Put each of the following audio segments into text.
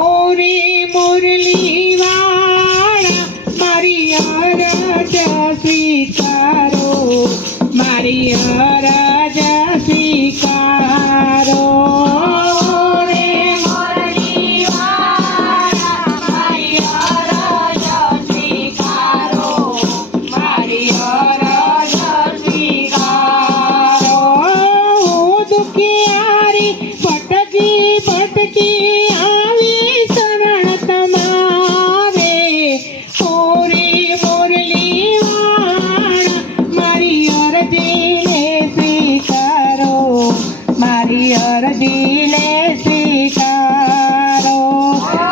ઓરે મુરલી વાળા મારી અરજ સ્વીકારો, મારી અરજ સ્વીકારો. રે મુરલી વાળા મારી અરજ સ્વીકારો, મારી અરજ સ્વીકારો. હું દુખિયારી ભટકી ભટકી આવી શરણ તમારે. ઓરે મુરલી વાળા મારી અરજીને સ્વીકારો, મારી અરજીને સ્વીકારો.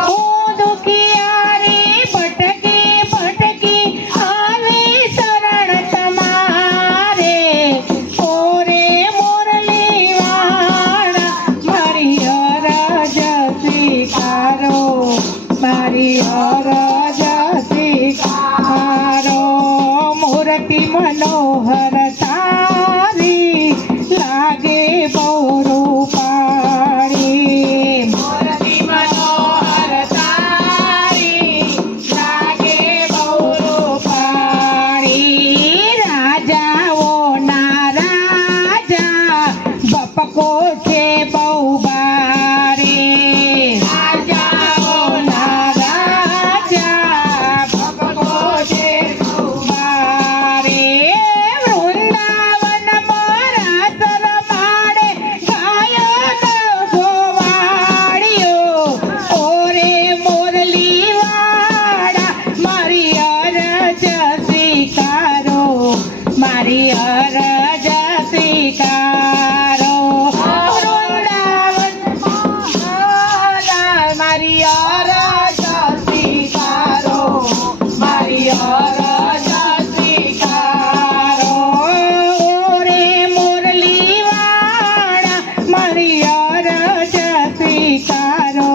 હું દુખિયારી ભટકી ભટકી આવી શરણ તમારે. ઓરે મુરલી વાળા મારી અરજ સ્વીકારો, મારી અરજ સ્વીકારો. મૂર્તિ મનોહર તારી લાગે બહુ રૂપાળી. મૂર્તિ મનોહર તારી લાગે બહુ રૂપાળી. રાજાઓના રાજા બપકો છે બહુ બારે. રાજાઓના રાજા બપકો છે બહુ બારે. વૃંદાવન રાસ રમાડે ગાયન ગોવાળિયો. ઓરે મુરલી વાળા મારી અરજ સ્વીકારો, મારી અરજ સ્વીકારો. વૃંદાવન મારી અરજ સ્વીકારો, મારી અરજ સ્વીકારો. ઓરે મુરલી વાળા મારી અરજ સ્વીકારો,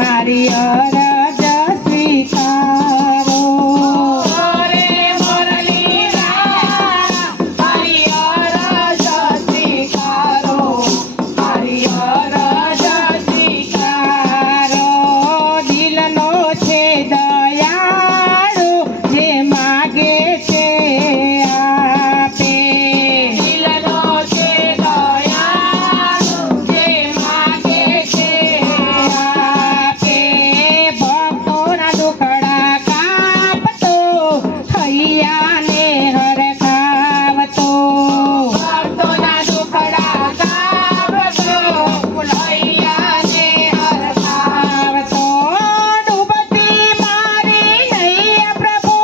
મારી અરજ સ્વીકારો. રે મુરલી વાળા મારી અરજ સ્વીકારો, મારી અરજ સ્વીકારો. દિલનો છે દયાળુ જે માગે છે આપે. દિલનો છે દયાળુ જે માગે છે આપે. ભક્તોના દુખડા કાપતો હૈયાને હરખાવતો. ભક્તોના દુખડા કાપતો ભુલૈયાને હરખાવતો. ડૂબતી મારી નૈયા પ્રભુ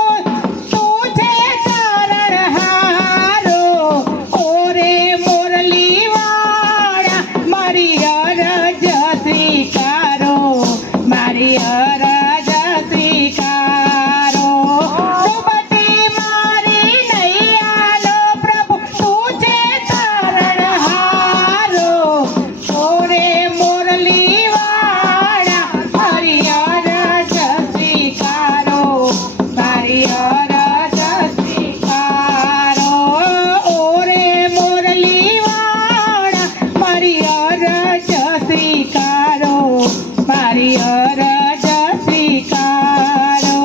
તું છે તારણહારો. ઓરે મુરલી વાળા મારી અરજ સ્વીકારો, મારી અરજ સ્વીકારો. ડૂબતી મારી નૈયાનો પ્રભુ તું છે તારણહારો. ઓરે મુરલી વાળા મારી અરજ સ્વીકારો, મારી અરજ સ્વીકારો. ઓરે મુરલી વાળા મારી અરજ સ્વીકારો, મારી અરજ સ્વીકારો.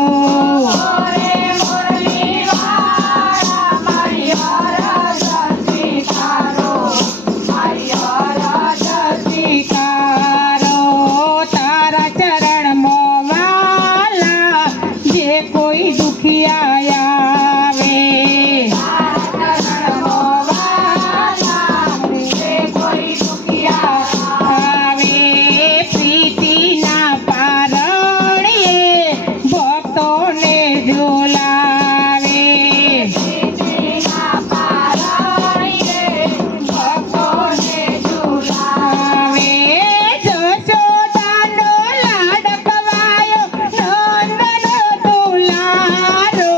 રે મુરલી વાળા મારી અરજ સ્વીકારો, મારી અરજ સ્વીકારો. તારા ચરણમાં વાલા જે કોઈ દુખિયા આવે. ચરણમાં વાલા જે કોઈ દુખિયા આવે. પ્રીતિના પારણીએ ભક્તોને ઝુલાવે. પ્રીતિના પારણીએ ભક્તોને ઝુલાવે. જશોદાનો લાડ કવાયો નંદનો દુલારો.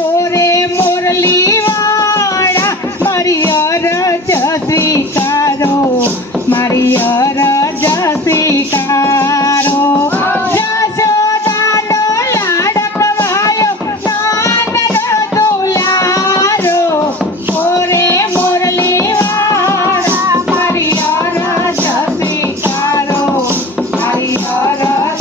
ઓરે મુરલી વાળા મારી અરજ સ્વીકારો, મારી અરજ સ્વીકારો. જશોદાનો લાડ કવાયો નંદનો દુલારો. ઓરે મુરલી વાળા મારી અરજ સ્વીકારો, મારી અરજ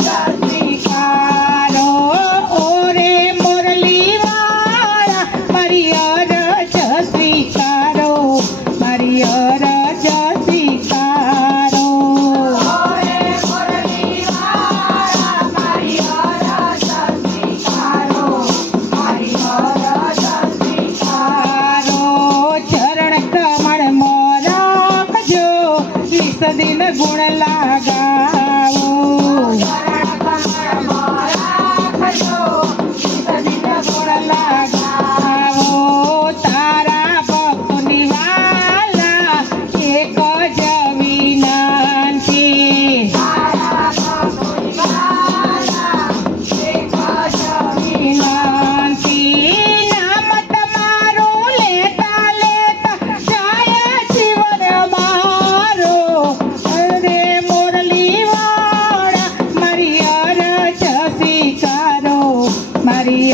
મારી